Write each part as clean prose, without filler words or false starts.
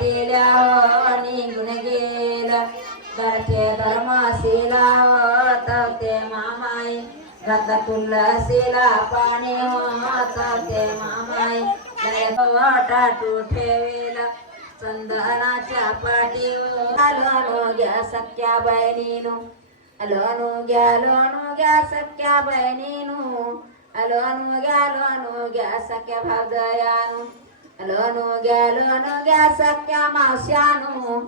तेल्या निघून गेला घरचे धर्मशिला तवते मामाई रक्त तुलसीला पाणी तवते मामाई टाटू ठेवेला चंदनाच्या पाठीवर लोणू घ्या सख्या बहिणीनु लोणू घ्या सख्या बहिणीनु लोणू घ्या सख्या भावजयानु लोणू घ्या सख्या मावश्यानु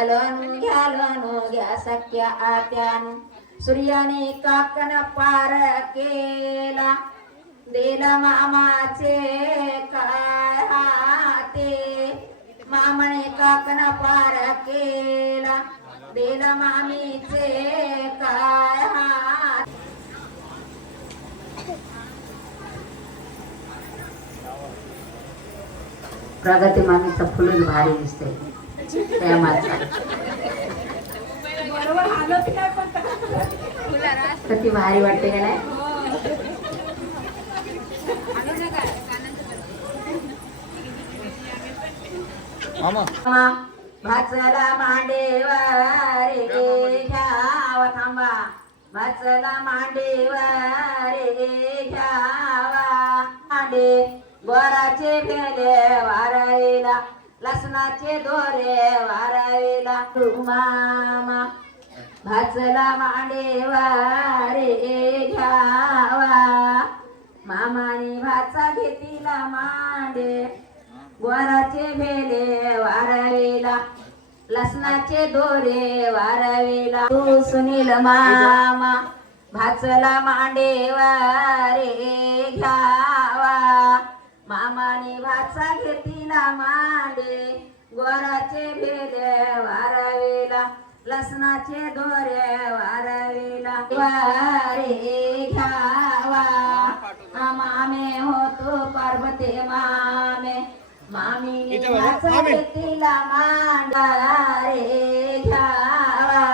लोणू घ्या सख्या आत्यानु सूर्याने काकण पार केला दिला मामाचे काय हाते मामाने काकण पार केला दिला मामीचे काय हात प्रगती मामीचं फुलच भारी दिसते त्या मात्र किती भारी वाटते का नाही भाचला मांडेवारे घ्यावा थांबा भाचला मांडेवारे घ्यावा मांडे गोराचे भेले वारायला लसणाचे दोरे वारायला मामा भाचला मांडेवारे घ्यावा मामाने भाचा घेतीला मांडे गोराचे भेले वारावेला लसणाचे दोरे वारावेला तू सुनील मामा भाचला मांडेवारे घ्यावा मामाने भाचा घेतीला मांडे गोराचे भेले वारावेला लसणाचे दोरे वारावेला वारे घ्यावा मामे होतो पार्वती मामे मामी भाचा घेतीला मांडारे घ्यावा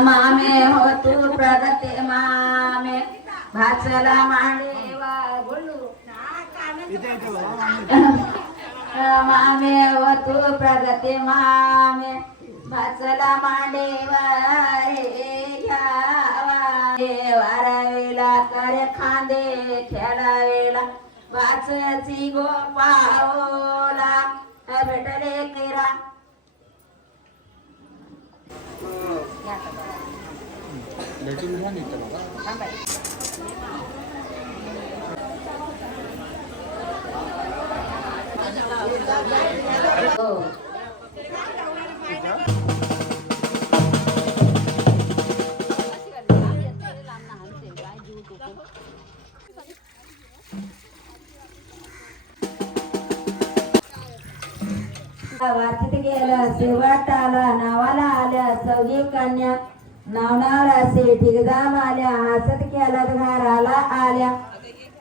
मामे होतो प्रगती मामे भाचला मांडेवा बोलू मामे होतो प्रगती मामे भाचला मांडेवा घ्यावा वारावेला करे खांदे खेळावेला वाचची गोपाओला भेटले केरा वाचित गेलं शेवटाला नावाला आल्या सौगी कन्या नावनाला ठीक जाम आल्या हसत केला घराला आल्या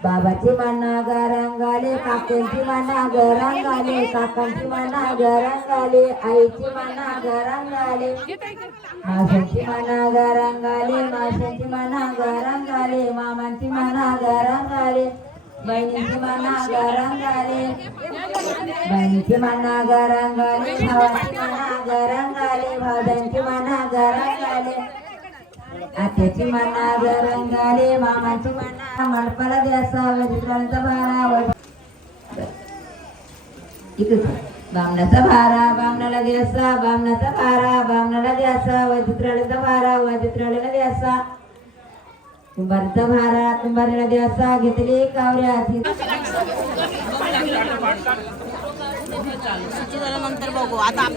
बाबाची मना गरंगाले काकांची मना गरंगाले काकांची मना गरंगाले आईची मना गरंगाले माशांची मना गरंगाले माशांची मना गरंगाले मामांची मना गरंगाले बहिणीची मना गरंगाले बहिणीची मना गरंगाले भावाची मना गरंगाले भावजांची मना गरंगाले आत्याची मना गरंगाले मामाची मना मंडपाला द्यासा वजित्रांचा भारा बामणाचा भारा बामणाला द्यासा बामणाचा भारा बामणाला द्यासा वजित्राळीचा भारा वजित्राळीला द्यासा कुंभारीचा भारा कुंभारीला द्यासा घेतली कावऱ्या नंतर बघू आता